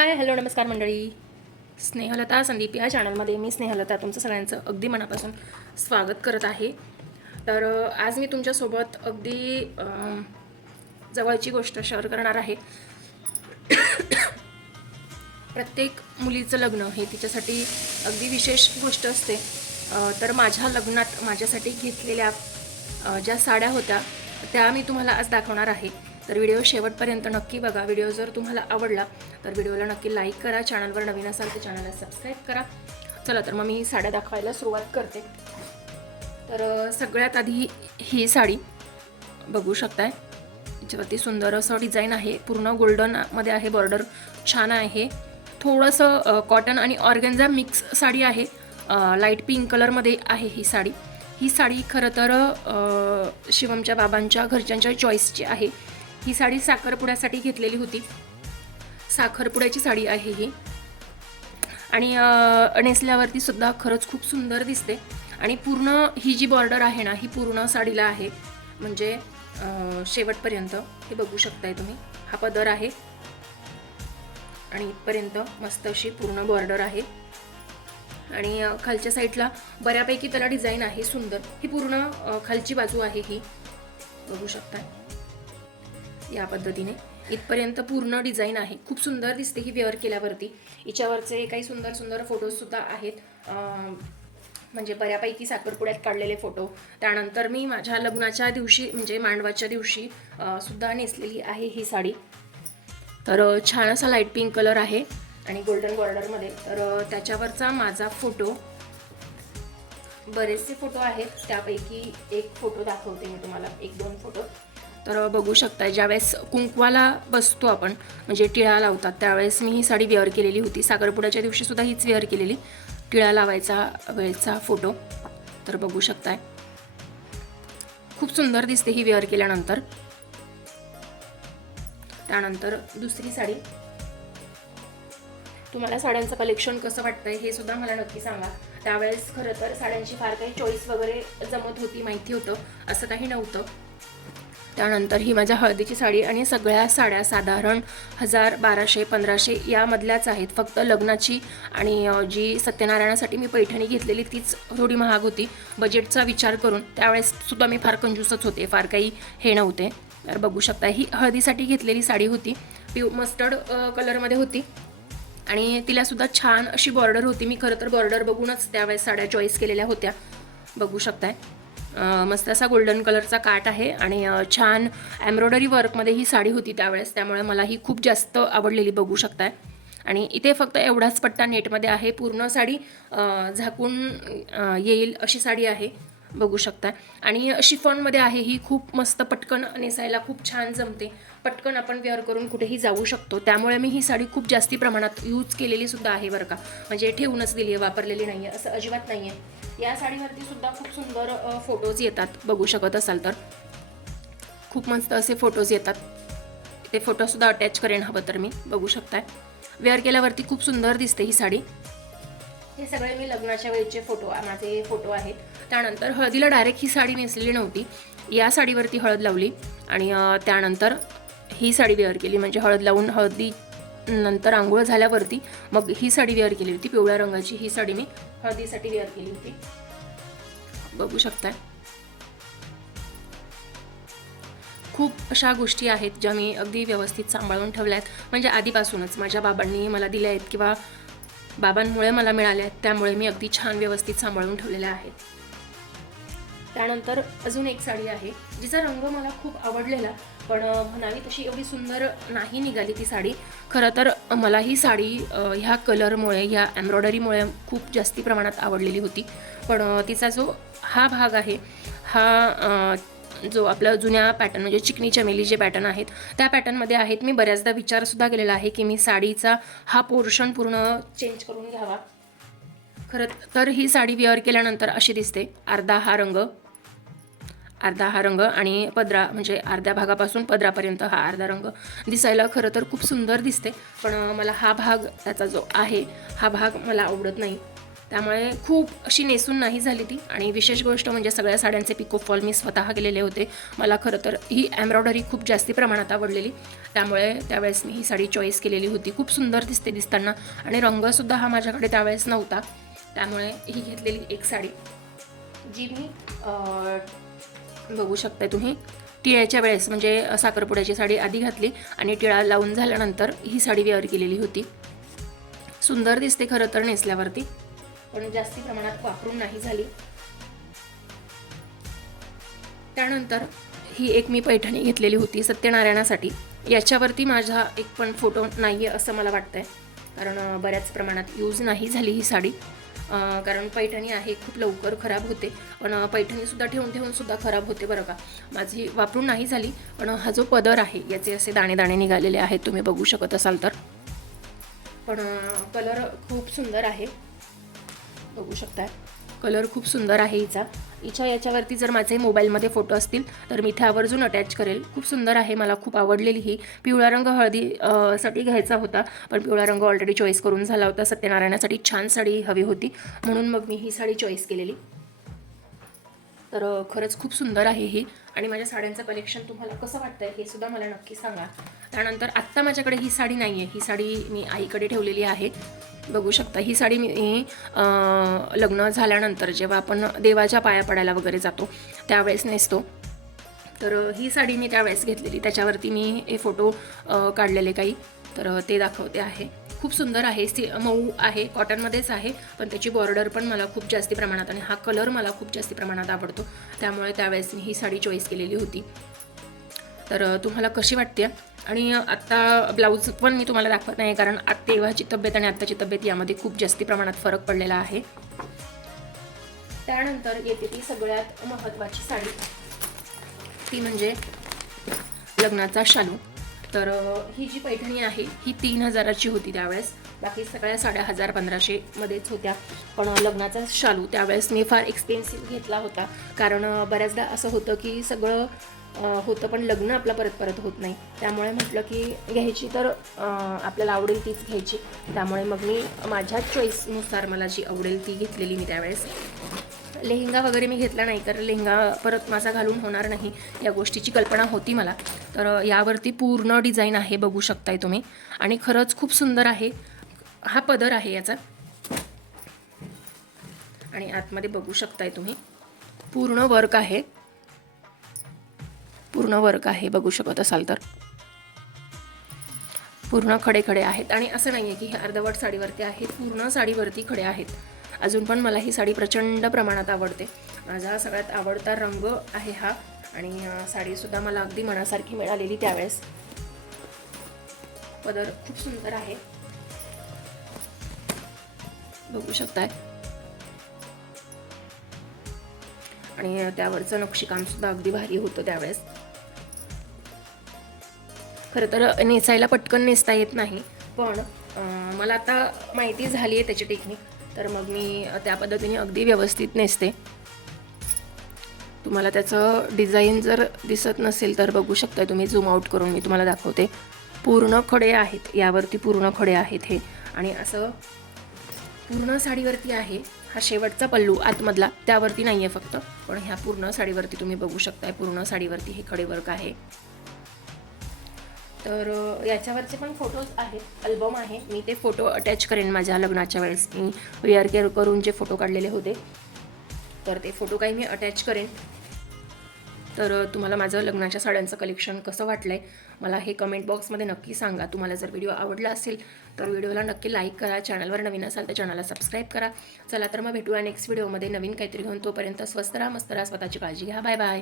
Hi hello नमस्कार मंडळी. स्नेहलता संदीप या चॅनलमध्ये मी स्नेहलता तुमचं सगळ्यांचं अगदी मनापासून स्वागत करत आहे. तर आज मी तुमच्यासोबत अगदी जवळची गोष्ट शेअर करणार आहे. प्रत्येक मुलीचं लग्न हे तिच्यासाठी अगदी विशेष गोष्ट असते. तर माझ्या लग्नात माझ्यासाठी घेतलेल्या ज्या साड्या होत्या त्या मी तुम्हाला आज दाखवणार आहे. तर व्हिडिओ शेवटपर्यंत नक्की बघा. व्हिडिओ जर तुम्हाला आवडला तर व्हिडिओला नक्की लाईक करा. चॅनलवर नवीन असाल तर चॅनलला सबस्क्राईब करा. चला तर मग मी साड्या दाखवायला सुरुवात करते. तर सगळ्यात आधी ही साडी बघू शकताय. याच्यावरती सुंदर असं डिझाईन आहे. पूर्ण गोल्डनमध्ये आहे बॉर्डर छान आहे. थोडंसं कॉटन आणि ऑर्गेन्झा मिक्स साडी आहे. लाइट पिंक कलरमध्ये आहे ही साडी. ही साडी खरं तर शिवमच्या बाबांच्या घरच्यांच्या चॉईसची आहे. ही साडी साखरपुड्यासाठी घेतलेली होती. साखरपुड्याची साडी आहे ही. आणि नेसल्यावरती सुद्धा खरंच खूप सुंदर दिसते. आणि पूर्ण ही जी बॉर्डर आहे ना ही पूर्ण साडीला आहे. म्हणजे शेवटपर्यंत हे बघू शकताय तुम्ही. हा पदर आहे. आणि इथपर्यंत मस्त अशी पूर्ण बॉर्डर आहे. आणि खालच्या साईडला बऱ्यापैकी त्याला डिझाईन आहे सुंदर. ही पूर्ण खालची बाजू आहे ही. बघू शकताय. या पद्धतीने. इथपर्यंत पूर्ण डिझाईन आहे. खूप सुंदर दिसते ही वेअर केल्यावरती. हिच्यावरचे काही सुंदर सुंदर फोटोजसुद्धा आहेत. म्हणजे बऱ्यापैकी साखरपुड्यात काढलेले फोटो. त्यानंतर मी माझ्या लग्नाच्या दिवशी म्हणजे मांडवाच्या दिवशी सुद्धा नेसलेली आहे ही साडी. तर छान असा लाइट पिंक कलर आहे आणि गोल्डन बॉर्डरमध्ये. तर त्याच्यावरचा माझा फोटो बरेचसे फोटो आहेत. त्यापैकी एक फोटो दाखवते मी तुम्हाला. एक दोन फोटो. तर बघू शकता ज्यावेळेस कुंकवाला बसतो आपण म्हणजे टिळा लावतात त्यावेळेस मी ही साडी वेअर केलेली होती. साखरपुड्याच्या दिवशीसुद्धा हीच वेअर केलेली. टिळा लावायचा वेळचा फोटो तर बघू शकताय. खूप सुंदर दिसते ही वेअर केल्यानंतर. त्यानंतर दुसरी साडी. तुम्हाला साड्यांचं कलेक्शन कसं वाटतंय हे सुद्धा मला नक्की सांगा. त्यावेळेस खरं तर साड्यांची फार काही चॉईस वगैरे जमत होती माहिती होतं असं काही नव्हतं. त्यानंतर ही माझ्या हळदीची साडी आणि सगळ्या साड्या साधारण हजार बाराशे पंधराशे यामधल्याच आहेत. फक्त लग्नाची आणि जी सत्यनारायणासाठी मी पैठणी घेतलेली तीच थोडी महाग होती. बजेटचा विचार करून त्यावेळेस सुद्धा मी फार कंजूसच होते फार काही हे नव्हते. तर बघू शकता ही हळदीसाठी घेतलेली साडी होती. पिव मस्टर्ड कलरमध्ये होती आणि तिलासुद्धा छान अशी बॉर्डर होती. मी खरं तर बॉर्डर बघूनच त्यावेळेस साड्या चॉईस केलेल्या होत्या. बघू शकताय. मस्त असा गोल्डन कलरचा काट आहे आणि छान एम्ब्रॉयडरी वर्कमध्ये ही साडी होती त्यावेळेस त्यामुळे मला ही खूप जास्त आवडलेली बघू शकताय. आणि इथे फक्त एवढाच पट्टा नेटमध्ये आहे पूर्ण साडी झाकून येईल अशी साडी आहे बघू शकता आणि शिफॉनमध्ये आहे ही खूप मस्त पटकन नेसायला खूप छान जमते. पटकन आपण वेअर करून कुठेही जाऊ शकतो. त्यामुळे मी ही साडी खूप जास्ती प्रमाणात यूज केलेली सुद्धा आहे बरं का. म्हणजे ठेवूनच दिली आहे वापरलेली नाही आहे असं अजिबात नाही आहे या साडीवरती सुद्धा खूप सुंदर फोटोज येतात. बघू शकत असाल तर. खूप मस्त असे फोटोज येतात. ते फोटोसुद्धा अटॅच करेन हवं तर मी. बघू शकताय. वेअर केल्यावरती खूप सुंदर दिसते ही साडी. हे सगळे मी लग्नाच्या वेळेचे फोटो माझे फोटो आहेत. त्यानंतर हळदीला डायरेक्ट ही साडी नेसलेली नव्हती. या साडीवरती हळद लावली आणि त्यानंतर ही साडी वेअर केली. म्हणजे हळद लावून हळदी नंतर आंघोळ झाल्यावरती मग ही साडी वेअर केली होती. पिवळ्या रंगाची ही साडी मी हळदीसाठी वेअर केली होती. बघू शकताय. खूप अशा गोष्टी आहेत ज्या मी अगदी व्यवस्थित सांभाळून ठेवल्या आहेत म्हणजे आधीपासूनच माझ्या बाबांनी मला दिल्या आहेत किंवा बाबांमुळे मला मिळाल्या आहेत त्यामुळे मी अगदी छान व्यवस्थित सांभाळून ठेवलेल्या आहेत. त्यानंतर अजून एक साडी आहे जिचा रंग मला खूप आवडलेला पण म्हणावी तशी एवढी सुंदर नाही निघाली ती साडी. खरं तर मला ही साडी ह्या कलरमुळे ह्या एम्ब्रॉयडरीमुळे खूप जास्ती प्रमाणात आवडलेली होती. पण तिचा जो हा भाग आहे हा जो आपला जुन्या पॅटर्न म्हणजे चिकनी चमेली जे पॅटर्न आहेत त्या पॅटर्नमध्ये आहेत. मी बऱ्याचदा विचारसुद्धा केलेला आहे की मी साडीचा हा पोर्शन पूर्ण चेंज करून घ्यावा. खरं तर ही साडी वेअर केल्यानंतर अशी दिसते. अर्धा हा रंग अर्धा हा रंग आणि पदरा म्हणजे अर्ध्या भागापासून पदरापर्यंत हा अर्धा रंग दिसायला खरं तर खूप सुंदर दिसते. पण मला हा भाग त्याचा जो आहे हा भाग मला आवडत नाही. त्यामुळे खूप अशी नेसून नाही झाली ती. आणि विशेष गोष्ट म्हणजे सगळ्या साड्यांचे पिको फॉल मी स्वतः केलेले होते. मला खरं तर ही एम्ब्रॉयडरी खूप जास्ती प्रमाणात आवडलेली. त्यामुळे त्यावेळेस मी ही साडी चॉईस केलेली होती. खूप सुंदर दिसते दिसताना. आणि रंगसुद्धा हा माझ्याकडे त्यावेळेस नव्हता. त्यामुळे ही घेतलेली एक साडी जी मी बघू शकताय तुम्ही. टिळ्याच्या वेळेस म्हणजे साखरपुड्याची साडी आधी घातली आणि टिळा लावून झाल्यानंतर ही साडी वेअर केलेली होती. सुंदर दिसते खरं तर नेसल्यावरती पण जास्ती प्रमाणात वापरून नाही झाली. त्यानंतर ही एक मी पैठणी घेतलेली होती सत्यनारायणासाठी. याच्यावरती माझा एक पण फोटो नाही आहे असं मला वाटतंय कारण बऱ्याच प्रमाणात यूज नाही झाली ही साडी. कारण पैठणी आहे खूप लवकर खराब होते. पण पैठणीसुद्धा ठेवून ठेवूनसुद्धा खराब होते बरं का. माझी वापरून नाही झाली पण हा जो पदर आहे याचे असे दाणे दाणे निघालेले आहेत तुम्ही बघू शकत असाल तर. पण कलर खूप सुंदर आहे. बघू शकताय. कलर खूप सुंदर आहे हिचा. हिच्या याच्यावरती जर माझे मोबाईलमध्ये फोटो असतील तर मी इथे आवर्जून अटॅच करेल. खूप सुंदर आहे मला खूप आवडलेली ही. पिवळा रंग हळदी साठी घ्यायचा होता पण पिवळा रंग ऑलरेडी चॉईस करून झाला होता. सत्यनारायणासाठी छान साडी हवी होती. म्हणून मग मी ही साडी चॉईस केलेली. तर खरंच खूप सुंदर आहे ही. आणि माझ्या साड्यांचं कलेक्शन तुम्हाला कसं वाटतं आहे हे सुद्धा मला नक्की सांगा. त्यानंतर आत्ता माझ्याकडे ही साडी नाही आहे ही साडी मी आईकडे ठेवलेली आहे. बघू शकता ही साडी मी लग्न झाल्यानंतर जेव्हा आपण देवाच्या पाया पडायला वगैरे जातो त्यावेळेस नेसतो. तर ही साडी मी त्यावेळेस घेतलेली. त्याच्यावरती मी हे फोटो काढलेले काही. तर ते दाखवते आहे. खूप सुंदर आहे सी मऊ आहे कॉटनमध्येच आहे पण त्याची बॉर्डर पण मला खूप जास्ती प्रमाणात आणि हा कलर मला खूप जास्ती प्रमाणात आवडतो. त्यामुळे त्यावेळेस मी ही साडी चॉईस केलेली होती. तर तुम्हाला कशी वाटते? आणि आत्ता ब्लाऊज पण मी तुम्हाला दाखवत नाही कारण आत तेव्हाची तब्येत आणि आत्ताची तब्येत यामध्ये खूप जास्ती प्रमाणात फरक पडलेला आहे. त्यानंतर येते ती सगळ्यात महत्त्वाची साडी. ती म्हणजे लग्नाचा शालू. तर ही जी पैठणी आहे ही तीन हजाराची होती त्यावेळेस. बाकी सगळ्या साड्या हजार पंधराशेमध्येच होत्या. पण लग्नाचा शालू त्यावेळेस मी फार एक्सपेन्सिव्ह घेतला होता. कारण बऱ्याचदा असं होतं की सगळं होतं पण लग्न आपलं परत परत होत नाही. त्यामुळे म्हटलं की घ्यायची तर आपल्याला आवडेल तीच घ्यायची. त्यामुळे मग मी माझ्या चॉईसनुसार मला जी आवडेल ती घेतलेली मी त्यावेळेस. लेहंगा वगैरे मी घेतला नाही तर लेहंगा परत माझा घालून होणार नाही या गोष्टीची कल्पना होती मला. तर यावरती पूर्ण डिझाईन आहे बघू शकताय तुम्ही. आणि खरंच खूप सुंदर आहे. हा पदर आहे याचा. आणि आतमध्ये बघू शकताय तुम्ही. पूर्ण वर्क आहे. पूर्ण वर्क आहे बघू शकत असाल तर. पूर्ण खडे खडे आहेत. आणि असं नाही आहे की हे अर्धवट साडीवरती आहेत पूर्ण साडीवरती खडे आहेत. अजून पण मला ही साडी प्रचंड प्रमाणात आवडते. माझा सगळ्यात आवडता रंग आहे हा आणि साडीसुद्धा मला अगदी मनासारखी मिळालेली त्यावेळेस. पदर खूप सुंदर आहे. बघू शकताय. आणि त्यावरचं नक्षीकाम सुद्धा अगदी भारी होतं त्यावेळेस. खरं तर नेसायला पटकन नेसता येत नाही पण मला आता माहिती झाली आहे त्याची टेक्निक. तर मग मी त्या पद्धतीने अगदी व्यवस्थित नेसते. तुम्हाला त्याचं डिझाईन जर दिसत नसेल तर बघू शकता तुम्ही झूम आऊट करून मी तुम्हाला दाखवते. पूर्ण खडे आहेत यावरती पूर्ण खडे आहेत हे. आणि असं पूर्ण साडीवरती आहे हा शेवटचा पल्लू आतमधला त्यावरती नाही आहे फक्त. पण ह्या पूर्ण साडीवरती तुम्ही बघू शकताय पूर्ण साडीवरती हे खडे वर्क आहे. तर याच्यावरचे पण फोटोज आहेत. अल्बम आहे. मी ते फोटो अटॅच करेन माझ्या लग्नाच्या वेळेस. मी वेअर केअर करून जे फोटो काढलेले होते. तर ते फोटो काही मी अटॅच करेन. तर तुम्हाला माझं लग्नाच्या साड्यांचं कलेक्शन कसं वाटलं आहे मला हे कमेंट बॉक्समध्ये नक्की सांगा. तुम्हाला जर व्हिडिओ आवडला असेल तर व्हिडिओला नक्की लाईक करा. चॅनलवर नवीन असाल तर चॅनलला सबस्क्राईब करा. चला तर मग भेटूया नेक्स्ट व्हिडिओमध्ये नवीन काहीतरी घेऊन तोपर्यंत स्वस्त राहा मस्त राहा स्वतःची काळजी घ्या. Bye bye